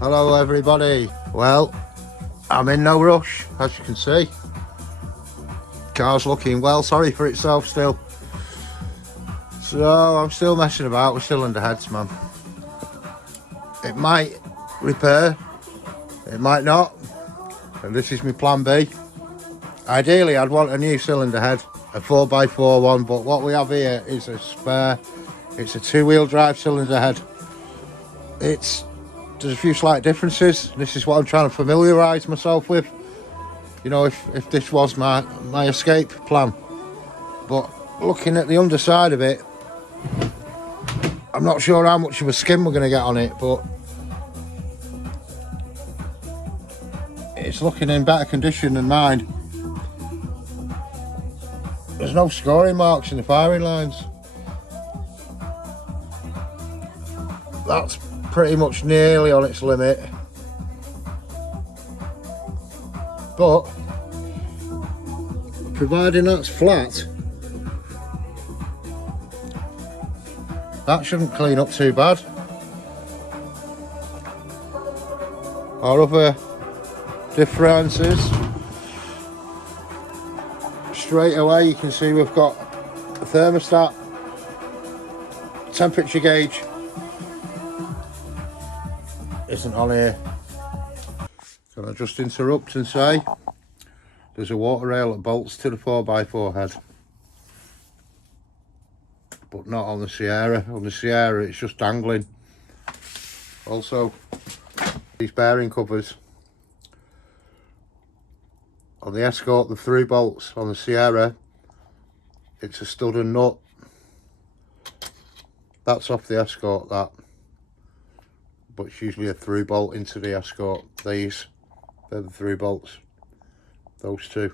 Hello everybody. Well, I'm in no rush, as you can see. Car's looking well sorry for itself still. So I'm still messing about with cylinder heads, man. It might repair, it might not. And this is my plan B. Ideally I'd want a new cylinder head, a 4x4 one, but what we have here is a spare. It's a two-wheel drive cylinder head. There's a few slight differences. This is what I'm trying to familiarise myself with. You know, if this was my escape plan. But looking at the underside of it, I'm not sure how much of a skin we're going to get on it, but it's looking in better condition than mine. There's no scoring marks in the firing lines. That's pretty much nearly on its limit. But providing that's flat, that shouldn't clean up too bad. Our other differences, straight away you can see we've got a thermostat, temperature gauge isn't on here. Can I just interrupt and say there's a water rail that bolts to the 4x4 head, but not on the Sierra. On the Sierra it's just dangling. Also, these bearing covers on the Escort, the 3 bolts. On the Sierra it's a stud and nut. That's off the Escort, that, but it's usually a 3 bolt into the Escort. They're the 3 bolts. Those two,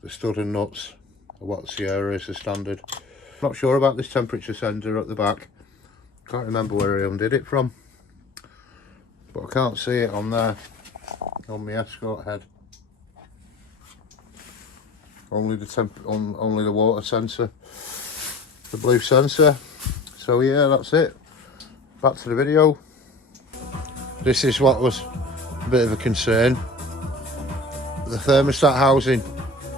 the stud and nuts, are what the Sierra is, the standard. Not sure about this temperature sensor at the back. Can't remember where I undid it from, but I can't see it on there, on the Escort head. Only the water sensor, the blue sensor. So yeah, that's it. Back to the video. This is what was a bit of a concern. The thermostat housing,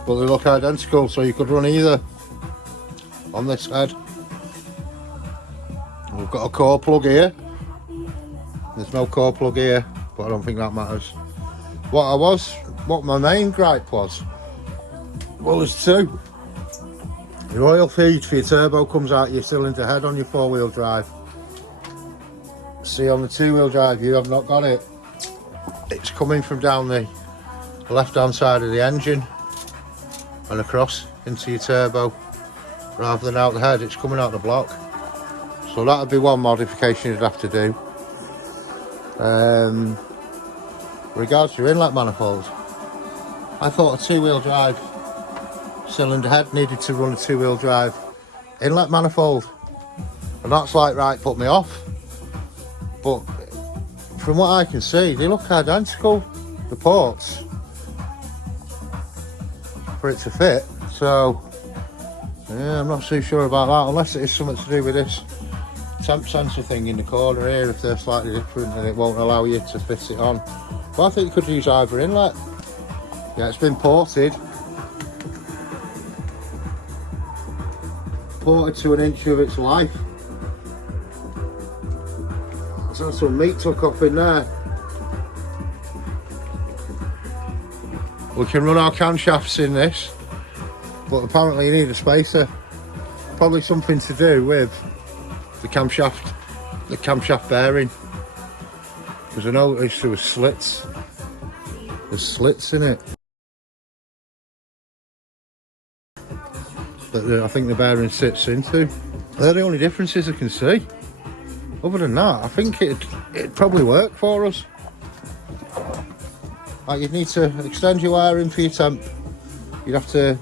but they look identical, so you could run either on this head. We've got a core plug here. There's no core plug here, but I don't think that matters. What my main gripe was, well, there's two. Your oil feed for your turbo comes out your cylinder head on your 4-wheel drive. See, on the 2-wheel drive you have not got it. It's coming from down the left hand side of the engine and across into your turbo rather than out the head. It's coming out the block, so that would be one modification you'd have to do. Regards to your inlet manifold, I thought a 2-wheel drive cylinder head needed to run a 2-wheel drive inlet manifold, and that's like right put me off. But from what I can see, they look identical, the ports, for it to fit. So yeah, I'm not too sure about that, unless it is something to do with this temp sensor thing in the corner here. If they're slightly different and it won't allow you to fit it on. But I think you could use either inlet. Yeah, it's been ported to an inch of its life. So some meat took off in there. We can run our camshafts in this, but apparently you need a spacer. Probably something to do with the camshaft bearing, because I noticed there was slits. There's slits in it that I think the bearing sits into. They're the only differences I can see. Other than that, I think it'd probably work for us. Like, you'd need to extend your wiring for your temp. You'd have to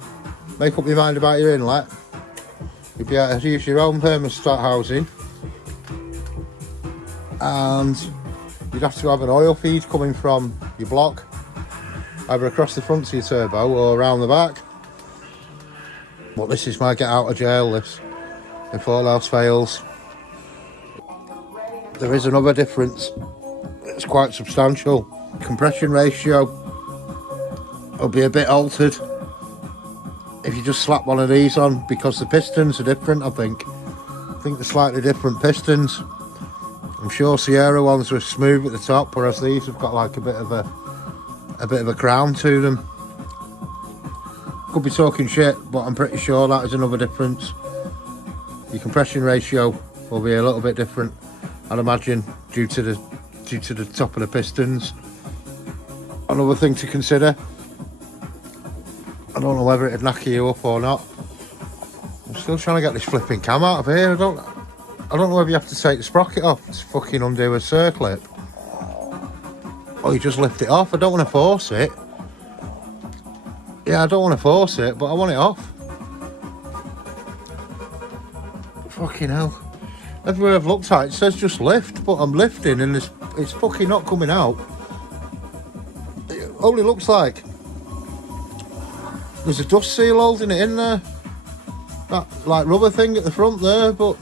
make up your mind about your inlet. You'd be able to use your own thermostat housing, and you'd have to have an oil feed coming from your block, either across the front to your turbo or around the back. But this is my get out of jail, this, if all else fails. There is another difference. It's quite substantial. Compression ratio will be a bit altered if you just slap one of these on, because the pistons are different. I think they're slightly different pistons. I'm sure Sierra ones were smooth at the top, whereas these have got like a bit of a crown to them. Could be talking shit, but I'm pretty sure that is another difference. Your compression ratio will be a little bit different, I'd imagine, due to the top of the pistons. Another thing to consider. I don't know whether it'd knacker you up or not. I'm still trying to get this flipping cam out of here. I don't know whether you have to take the sprocket off to fucking undo a circlip, or you just lift it off. I don't want to force it. Yeah, I don't want to force it, but I want it off. Fucking hell. Everywhere I've looked at it says just lift, but I'm lifting and it's fucking not coming out. It only looks like there's a dust seal holding it in there. That like rubber thing at the front there, but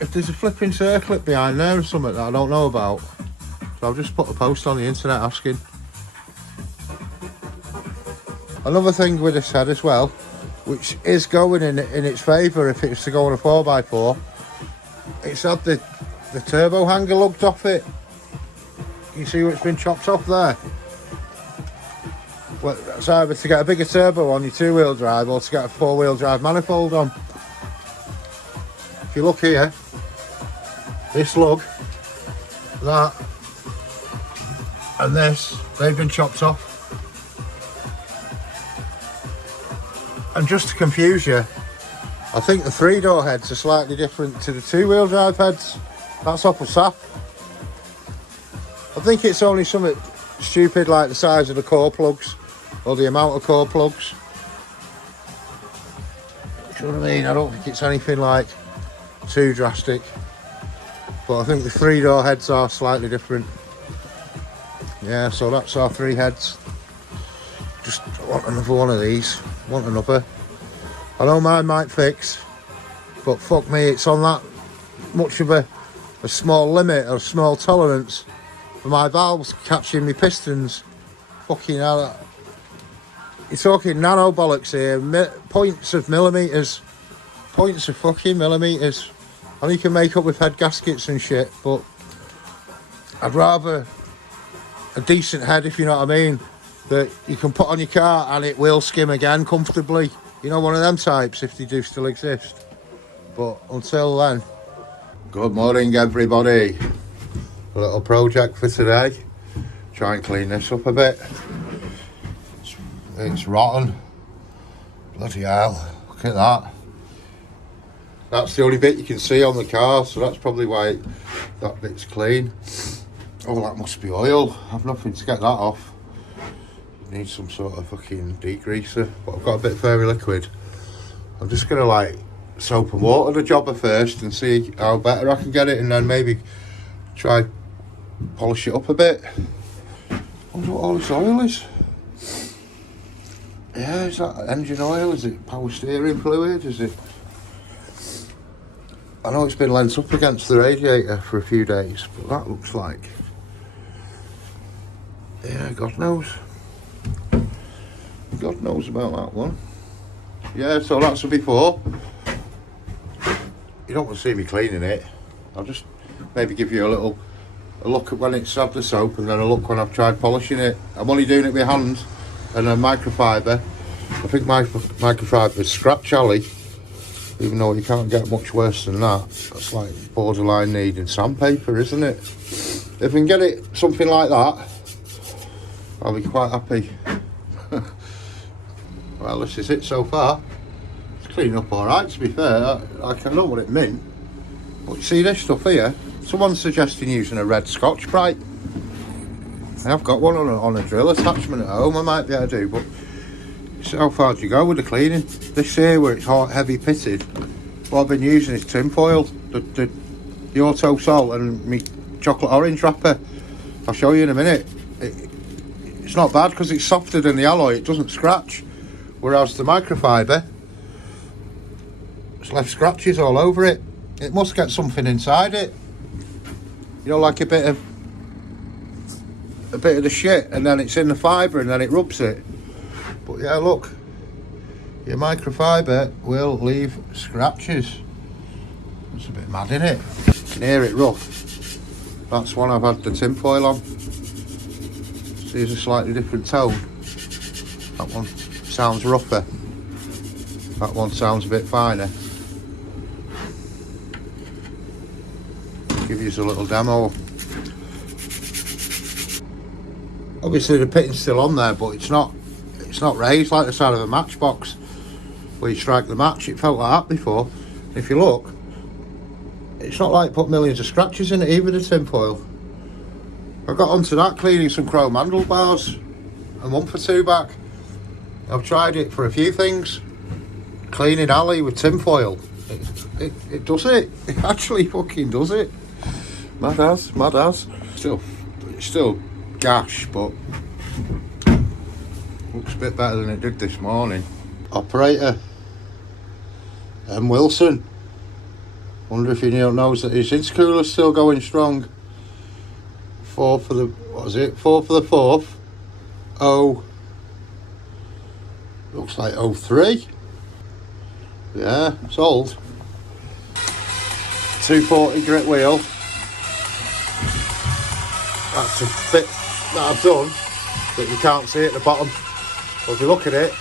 if there's a flipping circlip behind there or something that I don't know about, so I'll just put a post on the internet asking. Another thing with this head as well, which is going in its favour if it was to go on a 4x4, it's had the turbo hanger lugged off it. You see what's been chopped off there? Well, that's either to get a bigger turbo on your two-wheel drive or to get a four-wheel drive manifold on. If you look here, this lug, that, and this, they've been chopped off. And just to confuse you, I think the three-door heads are slightly different to the two-wheel drive heads. That's off a SAP. I think it's only something stupid like the size of the core plugs or the amount of core plugs. Do you know what I mean? I don't think it's anything like too drastic. But I think the three-door heads are slightly different. Yeah, so that's our three heads. Just want another one of these. Want another. I know mine might fix, but fuck me, it's on that much of a small limit or small tolerance for my valves catching my pistons. Fucking hell. You're talking nano bollocks here, points of millimetres. Points of fucking millimetres. And you can make up with head gaskets and shit, but I'd rather a decent head, if you know what I mean, that you can put on your car and it will skim again comfortably. You know, one of them types, if they do still exist. But until then, good morning everybody. A little project for today. Try and clean this up a bit. It's rotten. Bloody hell, look at that. That's the only bit you can see on the car, so that's probably why that bit's clean. Oh, that must be oil. I've nothing to get that off. Need some sort of fucking degreaser, but I've got a bit of fairy liquid. I'm just gonna like soap and water the jobber first and see how better I can get it, and then maybe try polish it up a bit. I wonder what all this oil is. Yeah, is that engine oil? Is it power steering fluid? Is it? I know it's been lent up against the radiator for a few days, but that looks like, yeah, God knows. God knows about that one. Yeah, so that's a before. You don't want to see me cleaning it. I'll just maybe give you a look at when it's had the soap, and then a look when I've tried polishing it. I'm only doing it with hand and a microfiber. I think my microfiber is scratch alley, even though you can't get much worse than that. That's like borderline needing sandpaper, isn't it? If we can get it something like that, I'll be quite happy. Well, this is it so far. It's cleaning up alright, to be fair. I know what it meant. But you see this stuff here? Someone's suggesting using a red Scotch Brite. I've got one on a drill attachment at home I might be able to do, but so how far do you go with the cleaning? This here, where it's hot, heavy pitted, what I've been using is tin foil, the auto salt and me chocolate orange wrapper. I'll show you in a minute. It's not bad because it's softer than the alloy, it doesn't scratch. Whereas the microfiber, it's left scratches all over it. It must get something inside it. You know, like a bit of the shit, and then it's in the fibre and then it rubs it. But yeah, look, your microfiber will leave scratches. It's a bit mad, isn't it? You can hear it rough. That's one I've had the tinfoil on. See, it's a slightly different tone. That one sounds rougher. That one sounds a bit finer. Give you a little demo. Obviously the pitting's still on there, but it's not raised like the side of a matchbox where you strike the match. It felt like that before. If you look, it's not like put millions of scratches in it either, the tinfoil. I got onto that cleaning some chrome handlebars a month or two back. I've tried it for a few things. Cleaning alley with tinfoil. It does it. It actually fucking does it. Mad as. It's still gash, but looks a bit better than it did this morning. Operator Wilson. Wonder if he knows that his intercooler's still going strong. 4 for the 4th. Oh, looks like 03. Yeah, it's old. 240 grit wheel. That's a bit that I've done, but you can't see it at the bottom. Well, if you look at it,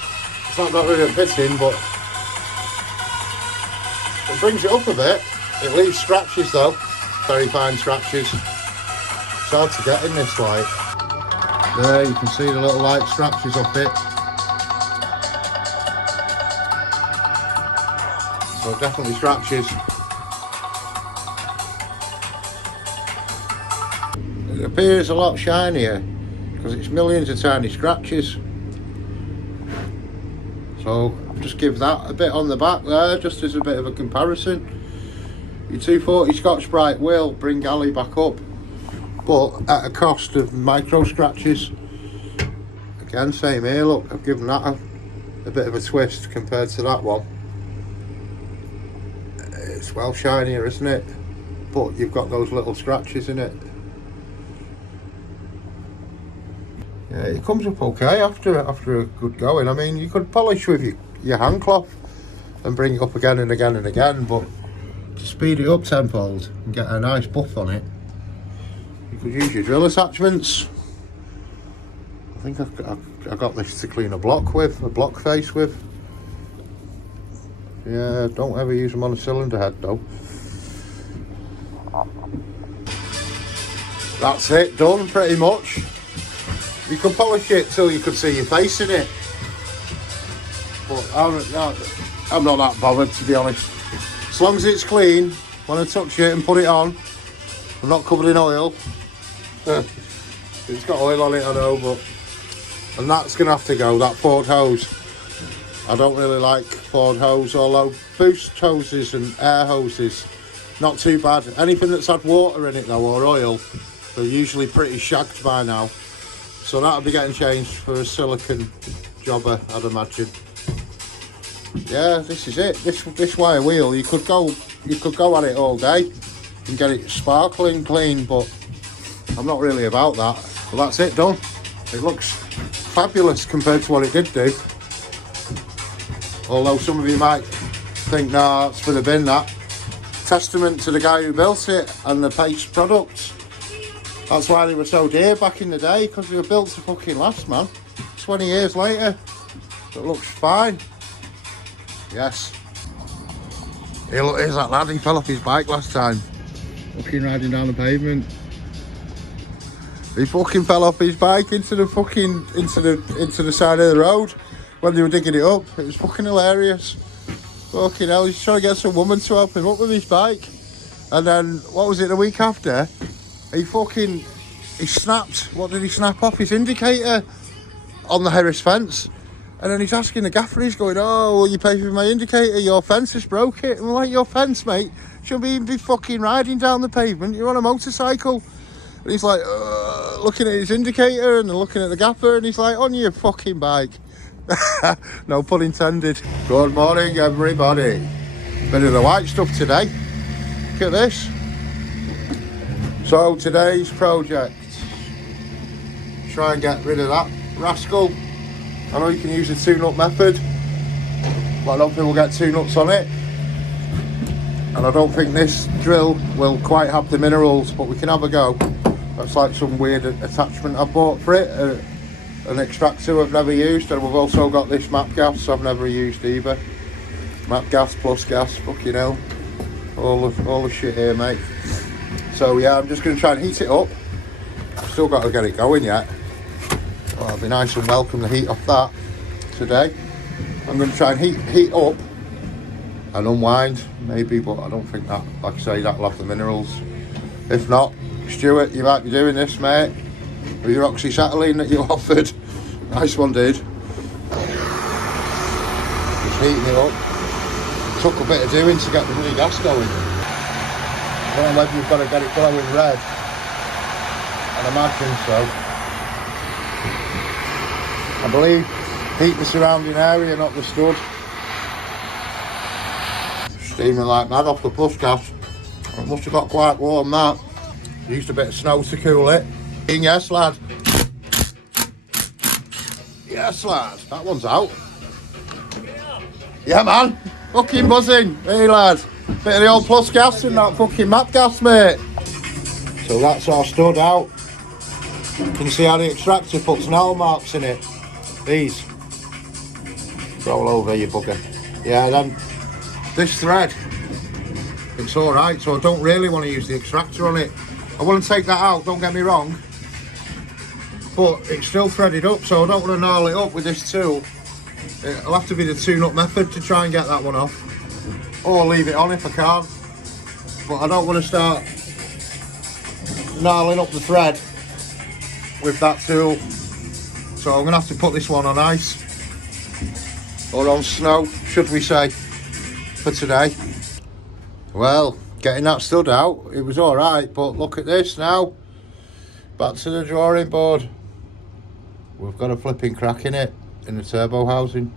it's not got rid of pitting, but it brings it up a bit. It leaves scratches though, very fine scratches. It's hard to get in this light. There, you can see the little light scratches off it. So it definitely scratches. It appears a lot shinier because it's millions of tiny scratches. So just give that a bit on the back there, just as a bit of a comparison. Your 240 Scotch-Brite will bring galley back up, but at a cost of micro scratches. Again, same here, look, I've given that a bit of a twist compared to that one. It's well shinier, isn't it? But you've got those little scratches in it. Yeah, it comes up okay after a good going. I mean, you could polish with your hand cloth and bring it up again and again and again, but to speed it up tenfold and get a nice buff on it, you could use your drill attachments. I think I got this to clean a block face with. Yeah, don't ever use them on a cylinder head though. That's it, done pretty much. You could polish it till you could see your face in it, but I'm not that bothered, to be honest. As long as it's clean, when I touch it and put it on, I'm not covered in oil. It's got oil on it, I know, but... And that's going to have to go, that Ford hose. I don't really like Ford hose, although boost hoses and air hoses, not too bad. Anything that's had water in it though, or oil, they're usually pretty shagged by now. So that'll be getting changed for a silicone jobber, I'd imagine. Yeah, this is it. This wire wheel, you could go at it all day and get it sparkling clean, but I'm not really about that. Well, that's it, done. It looks fabulous compared to what it did do. Although some of you might think, nah, it's for the bin, that. Testament to the guy who built it and the paste products. That's why they were so dear back in the day, because they were built to fucking last, man. 20 years later, it looks fine. Yes. Here's that lad, he fell off his bike last time. Fucking riding down the pavement. He fucking fell off his bike into the side of the road when they were digging it up. It was fucking hilarious. Fucking hell, he's trying to get some woman to help him up with his bike. And then, what was it, the week after? He snapped, what did he snap off? His indicator on the Harris fence. And then he's asking the gaffer, he's going, oh, will you pay for my indicator? Your fence has broke it. And we're like, your fence, mate? Shouldn't be fucking riding down the pavement. You're on a motorcycle. And he's like, looking at his indicator and looking at the gaffer. And he's like, on your fucking bike. No pun intended. Good morning, everybody. Bit of the white stuff today. Look at this. So today's project, try and get rid of that rascal. I know you can use the tune-up method, but I don't think we'll get two nuts on it. And I don't think this drill will quite have the minerals, but we can have a go. That's like some weird attachment I bought for it, an extractor I've never used, and we've also got this map gas I've never used either. Map gas plus gas, fucking hell. All the shit here, mate. So yeah, I'm just going to try and heat it up. I've still got to get it going yet. Well, it'll be nice and welcome the heat off that today. I'm going to try and heat up and unwind maybe, but I don't think that, like I say, that'll have the minerals. If not, Stuart, you might be doing this, mate, with your oxyacetylene that you offered. Nice one, dude. Just heating it up. Took a bit of doing to get the bloody gas going. I don't know whether you've got to get it glowing red. I'd imagine so. I believe heat the surrounding area, not the stud. Steaming like mad off the plus gas. It must have got quite warm, that. Used a bit of snow to cool it. Yes, lad. Yes, lad. That one's out. Yeah, man. Fucking buzzing. Hey, lad. Bit of the old plus gas and that fucking map gas, mate. So that's our stud out. You can see how the extractor puts nail marks in it. These. Roll over, you bugger. Yeah, then this thread, it's alright, so I don't really want to use the extractor on it. I want to take that out, don't get me wrong, but it's still threaded up, so I don't want to gnarl it up with this tool. It'll have to be the tune-up method to try and get that one off, or leave it on if I can't. But I don't want to start gnarling up the thread with that tool, so I'm going to have to put this one on ice, or on snow, should we say, for today. Well, getting that stud out, it was alright, but look at this now. Back to the drawing board. We've got a flipping crack in it, in the turbo housing.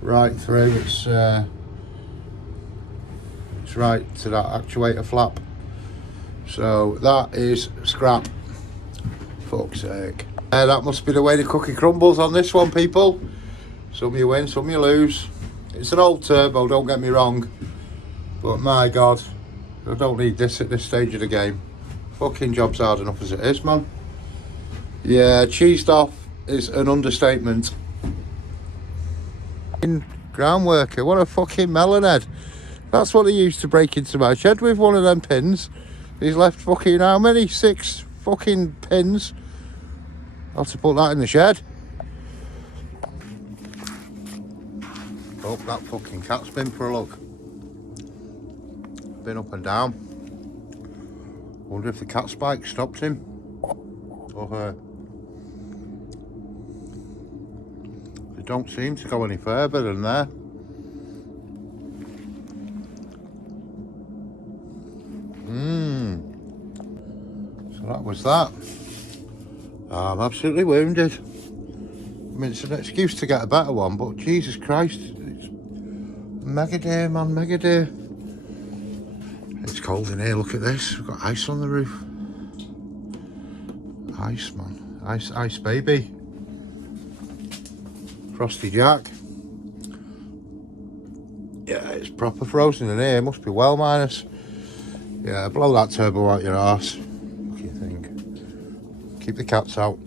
Right through, it's right to that actuator flap. So that is scrap. Fuck's sake. That must be the way the cookie crumbles on this one, people. Some you win, some you lose. It's an old turbo, don't get me wrong. But my God, I don't need this at this stage of the game. Fucking job's hard enough as it is, man. Yeah, cheesed off is an understatement. Ground worker, what a fucking melonhead. That's what he used to break into my shed with, one of them pins. He's left fucking how many? 6 fucking pins. I'll have to put that in the shed. Oh, that fucking cat's been for a look. Been up and down. Wonder if the cat spike stopped him or her. They don't seem to go any further than there. So that was that. I'm absolutely wounded. I mean, it's an excuse to get a better one, but Jesus Christ, it's mega deer, man, mega deer. It's cold in here, look at this. We've got ice on the roof. Ice, man. Ice baby. Frosty Jack. Yeah, it's proper frozen in here. Must be well minus. Yeah, blow that turbo out your arse. What do you think? Keep the cats out.